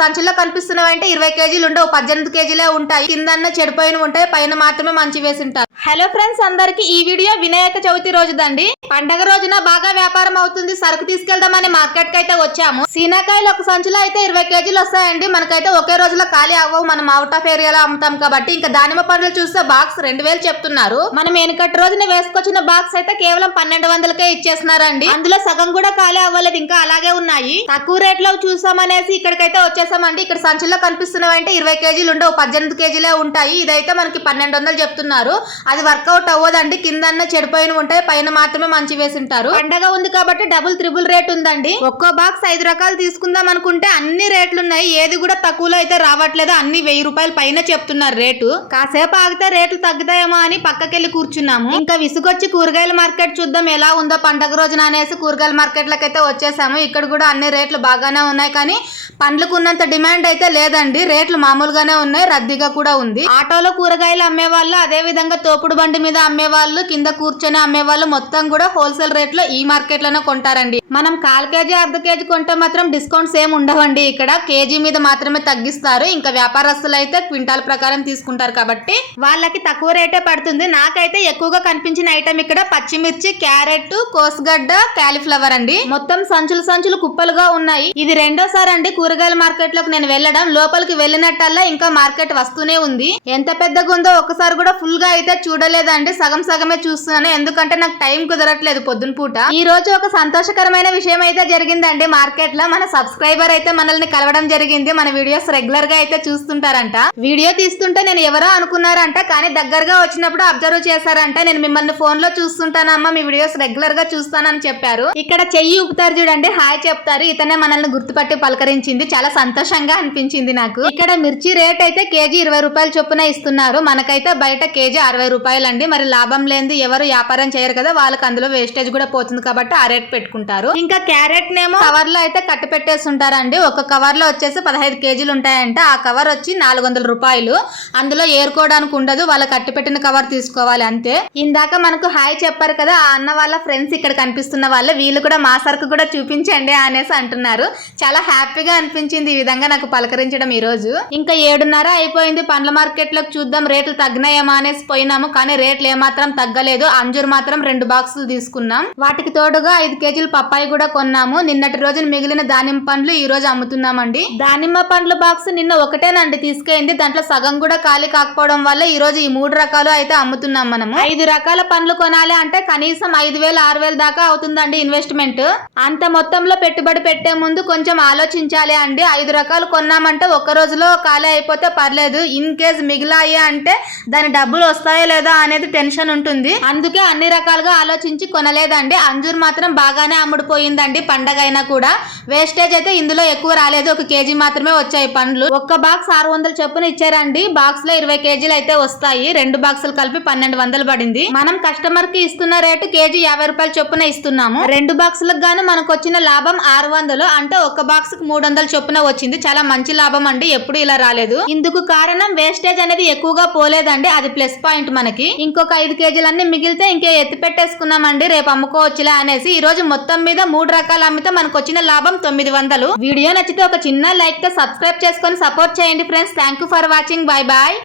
సంచుల్లో కనిపిస్తున్నవంటే ఇరవై కేజీలు ఉండవు పద్దెనిమిది కేజీలే ఉంటాయి. కిందన్న చెడిపోయిన ఉంటాయి పైన మాత్రమే మంచి వేసి ఉంటారు. హలో ఫ్రెండ్స్ అందరికి ఈ వీడియో వినాయక చవితి రోజుదండి. పండగ రోజున బాగా వ్యాపారం అవుతుంది సరుకు తీసుకెళ్దామని మార్కెట్కి అయితే వచ్చాము. సీనాకాయలు ఒక సంచులో అయితే ఇరవై కేజీలు వస్తాయండి. మనకైతే ఒకే రోజులో ఖాళీ అవ్వవు. మనం అవుట్ ఆఫ్ ఏరియాలో అమ్ముతాం కాబట్టి ఇంకా దానిమ్మ పండ్లు చూస్తే బాక్స్ రెండు వేలు చెప్తున్నారు. మనం వెనుకటి రోజున వేసుకొచ్చిన బాక్స్ అయితే కేవలం పన్నెండు వందలకే ఇచ్చేస్తున్నారండి. అందులో సగం కూడా ఖాళీ అవ్వలేదు ఇంకా అలాగే ఉన్నాయి. తక్కువ రేట్లో చూసామనేసి ఇక్కడికైతే వచ్చేసామండి. ఇక్కడ సంచుల్లో కనిపిస్తున్నవంటే ఇరవై కేజీలు ఉండవు పద్దెనిమిది కేజీలే ఉంటాయి. ఇదైతే మనకి పన్నెండు వందలు చెప్తున్నారు. అది వర్కౌట్ అవ్వదండి. కిందన్న చెడిపోయిన ఉంటాయి పైన మాత్రమే మంచి వేసి ఉంటారు. పండగ ఉంది కాబట్టి డబుల్ త్రిబుల్ రేట్ ఉందండి. ఒక్కో బాక్స్ ఐదు రకాలు తీసుకుందాం అనుకుంటే అన్ని రేట్లు ఉన్నాయి ఏది కూడా తక్కువలో అయితే రావట్లేదు. అన్ని వెయ్యి రూపాయల పైన చెప్తున్నారు రేటు. కాసేపు ఆగితే రేట్లు తగ్గుతాయేమో అని పక్కకెళ్ళి కూర్చున్నాము. ఇంకా విసుగొచ్చి కూరగాయల మార్కెట్ చూద్దాం ఎలా ఉందో పండగ రోజున అనేసి కూరగాయల మార్కెట్లకు అయితే వచ్చేసాము. ఇక్కడ కూడా అన్ని రేట్లు బాగానే ఉన్నాయి. కానీ పండ్లకు ఉన్నంత డిమాండ్ అయితే లేదండి. రేట్లు మామూలుగానే ఉన్నాయి. రద్దీగా కూడా ఉంది. ఆటోలో కూరగాయలు అమ్మే వాళ్ళు అదే విధంగా తోపుడు బండి మీద అమ్మేవాళ్ళు కింద కూర్చొని అమ్మేవాళ్ళు మొత్తం కూడా హోల్సేల్ రేట్లో ఈ మార్కెట్లోనే కొంటారండి. మనం కాల్ కేజీ అర్ధ కేజీ కొంటే మాత్రం డిస్కౌంట్స్ ఏమి ఉండవండి. ఇక్కడ కేజీ మీద మాత్రమే తగ్గిస్తారు. ఇంకా వ్యాపారస్తులు అయితే క్వింటాల్ ప్రకారం తీసుకుంటారు కాబట్టి వాళ్ళకి తక్కువ రేటే పడుతుంది. నాకైతే ఎక్కువగా కనిపించిన ఐటమ్ ఇక్కడ పచ్చిమిర్చి క్యారెట్ కోసుగడ్డ కాలీఫ్లవర్ అండి. మొత్తం సంచులు సంచులు కుప్పలుగా ఉన్నాయి. ఇది రెండోసారి అండి కూరగాయల మార్కెట్లోకి నేను వెళ్ళడం. లోపలికి వెళ్ళినట్టల్లా ఇంకా మార్కెట్ వస్తూనే ఉంది. ఎంత పెద్దగా ఉందో ఒకసారి కూడా ఫుల్గా అయితే చూడలేదంటే సగం సగమే చూస్తున్నాను. ఎందుకంటే నాకు టైం కుదరట్లేదు పొద్దున పూట. ఈ రోజు ఒక సంతోషకరమైన విషయం అయితే జరిగిందండి మార్కెట్లో మన సబ్స్క్రైబర్ అయితే మనల్ని కలవడం జరిగింది. మన వీడియోస్ రెగ్యులర్గా అయితే చూస్తుంటారంట. వీడియో తీస్తుంటే నేను ఎవరో అనుకున్నారంట కానీ దగ్గరగా వచ్చినప్పుడు అబ్జర్వ్ చేశారంట. నేను మిమ్మల్ని ఫోన్లో చూస్తుంటానమ్మా మీ వీడియోస్ రెగ్యులర్గా చూస్తానని చెప్పారు. ఇక్కడ చెయ్యి ఊపుతారు చూడండి హాయ్ చెప్తారు. ఇతనే మనల్ని గుర్తుపట్టి పలకరించింది. చాలా సంతోషంగా అనిపించింది నాకు. ఇక్కడ మిర్చి రేట్ అయితే కేజీ ఇరవై రూపాయల చొప్పున ఇస్తున్నారు. మనకైతే బయట కేజీ అరవై రూపాయలు అండి మరి లాభం లేనిది ఎవరు వ్యాపారం చేయరు కదా వాళ్ళకి అందులో వేస్టేజ్ కూడా పోతుంది కాబట్టి ఆ రేట్ పెట్టుకుంటారు. ఇంకా క్యారెట్ నేమో కవర్లో అయితే కట్టు పెట్టేస్తుంటారండి ఒక కవర్లో వచ్చేసి పదహైదు కేజీలు ఉంటాయంట. ఆ కవర్ వచ్చి నాలుగు వందల రూపాయలు. అందులో ఏరుకోవడానికి ఉండదు. వాళ్ళ కట్టి పెట్టిన కవర్ తీసుకోవాలి అంతే. ఇందాక మనకు హాయ్ చెప్పారు కదా ఆ అన్న వాళ్ళ ఫ్రెండ్స్ ఇక్కడ కనిపిస్తున్న వాళ్ళు. వీళ్ళు కూడా మా సరుకు కూడా చూపించండి అనేసి అంటున్నారు. చాలా హ్యాపీగా అనిపించింది ఈ విధంగా నాకు పలకరించడం ఈ రోజు ఇంకా ఏడున్నర అయిపోయింది. పండ్ల మార్కెట్లోకి చూద్దాం. రేట్లు తగ్గినాయేమో అనేసి పోయినాము. కానీ రేట్లు ఏమాత్రం తగ్గలేదు. అంజూరు మాత్రం రెండు బాక్సులు తీసుకున్నాం. వాటికి తోడుగా ఐదు కేజీలు పప్పాయి కూడా కొన్నాము. నిన్నటి రోజున మిగిలిన దానిమ్మ పండ్లు ఈ రోజు అమ్ముతున్నామండి. దానిమ్మ పండ్ల బాక్స్ నిన్న ఒకటేనండి తీసుకెళ్ళింది దాంట్లో సగం కూడా ఖాళీ కాకపోవడం వల్ల ఈ రోజు ఈ మూడు రకాలు అయితే అమ్ముతున్నాం మనము. ఐదు రకాల పండ్లు కొనాలి అంటే కనీసం ఐదు వేలు ఆరు వేలు దాకా అవుతుందండి ఇన్వెస్ట్మెంట్. అంత మొత్తంలో పెట్టుబడి పెట్టే ముందు కొంచెం ఆలోచించాలి అండి. ఐదు రకాలు కొన్నామంటే ఒక రోజులో ఖాళీ అయిపోతే పర్లేదు. ఇన్ కేస్ మిగిలాయి అంటే దాని డబ్బులు వస్తాయో లేదా అనేది టెన్షన్ ఉంటుంది. అందుకే అన్ని రకాలుగా ఆలోచించి కొనలేదండి. అంజూర్ మాత్రం బాగానే అమ్ముడుపోయిందండి పండగ అయినా కూడా. వేస్టేజ్ అయితే ఇందులో ఎక్కువ రాలేదు. ఒక కేజీ మాత్రమే వచ్చాయి పండ్లు. ఒక్క బాక్స్ ఆరు వందల చొప్పున ఇచ్చారండి. బాక్స్లో ఇరవై కేజీలు అయితే వస్తాయి. రెండు బాక్సులు కలిపి పన్నెండు వందలు పడింది. మనం కస్టమర్కి ఇస్తున్న రేటు కేజీ యాభై రూపాయల చొప్పున ఇస్తున్నాము. రెండు బాక్సులకు గాను మనకు వచ్చిన లాభం ఆరు వందలు. అంటే ఒక బాక్స్కు మూడు వందల చొప్పున వచ్చింది. చాలా మంచి లాభం అండి. ఎప్పుడు ఇలా రాలేదు. ఇందుకు కారణం వేస్టేజ్ అనేది ఎక్కువగా పోలేదండి. అది ప్లస్ పాయింట్ మన మనకి ఇంకొక ఐదు కేజీలన్నీ మిగిలితే ఇంకే ఎత్తి పెట్టేసుకున్నామండి రేపు అమ్ముకోవచ్చులే అనేసి ఈ రోజు మొత్తం మీద మూడు రకాలు అమ్మితే మనకు వచ్చిన లాభం తొమ్మిది వందలు. వీడియో నచ్చితే ఒక చిన్న లైక్తో సబ్స్క్రైబ్ చేసుకొని సపోర్ట్ చేయండి friends. Thank for watching. Bye bye.